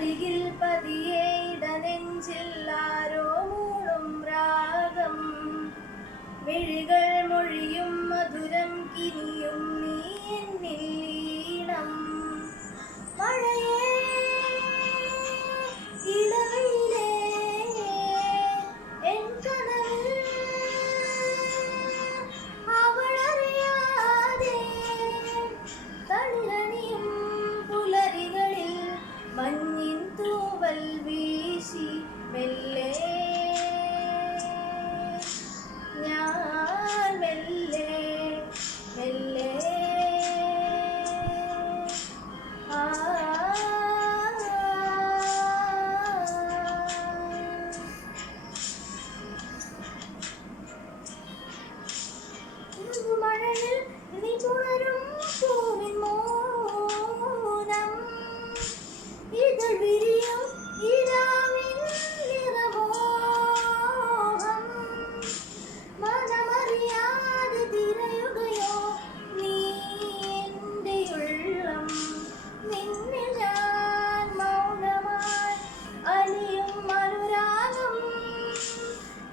അരികിൽ പതിയെ ഇടനെഞ്ചിൽ ആരോ മൂളും രാഗം മിഴികൾ മൊഴിയും മധുരം കിനിയും നീ എന്നിൽ ഈണം മഴയേ ഇളവയിലേ എൻ കനവിൽ അവളറിയാതെ തളിരണിയും പുലരികളിൽ മഞ്ഞിൻ തൂവൽ വീശി മെല്ലെ ഞാൻ മെല്ലെ മെല്ലെ മഴയിൽ നീ പുണരും പൂവിൻ മൗനം ഇതൾ വിരിയും ഇരാവിൻ നിറമോഹം മനമറിയാതെ തിരയുകയോ നീ എൻ്റെ ഉള്ളം നിന്നിൽ ഞാൻ മൗനമായി അലിയും അനുരാഗം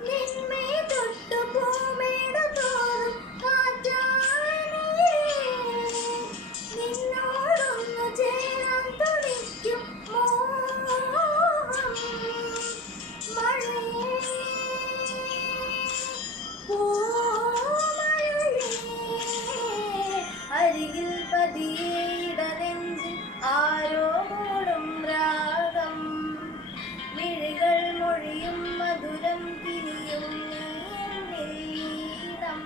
നിന്മേ തൊട്ടു പൂമേട തോറും നിന്നോടൊന്നു ചേരാൻ തുടിക്കും മോഹം മഴയേ പൂമഴയേ അരികിൽ പതിയെ ഇടനെഞ്ചിൽ ആരോ മൂളും രാഗം മിഴികൾ മൊഴിയും മധുരം കിനിയും നീ എന്നിൽ ഈണം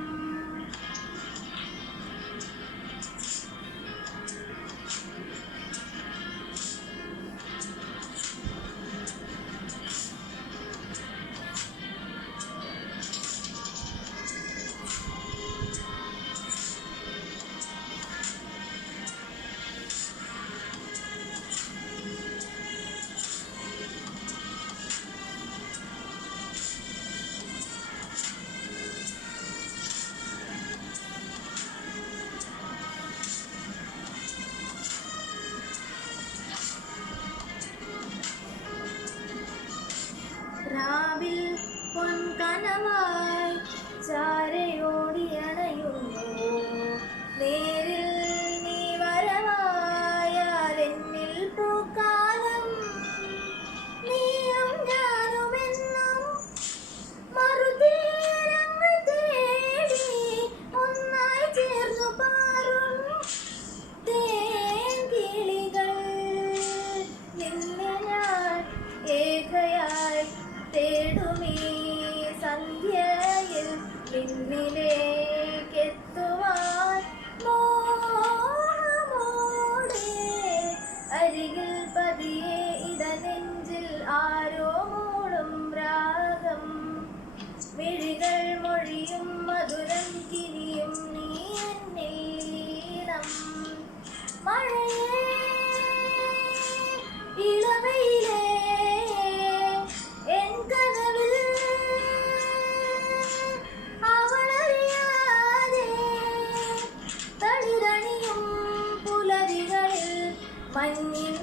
രാവിൽ പൊൻകനവായി ചാരയോടിയണയുന്നു നേരിൽ നീ വരവായാലെന്നിൽ പൂക്കാലം നീയും ഞാനുമെന്നും മറുതീരങ്ങൾ തേടി ഒന്നായി ചേർന്നു പാറും തേൻകിളികൾ നിന്നെ ഞാൻ ഏകയായി തേടുമീ സന്ധ്യയിൽ പിന്നിലേക്കെത്തുവാൻ മോഹമോടെ അരികിൽ പതിയെ ഇടനെഞ്ചിൽ ആരോ മൂളും രാഗം മിഴികൾ മൊഴിയും മധുരം കിനിയും നീ എന്നിൽ ഈണം മഴയേ ഇളവയിലേ എൻ കനവിൽ അവളറിയാതെ തളിരണിയും പുലരികളിൽ മഞ്ഞിൻ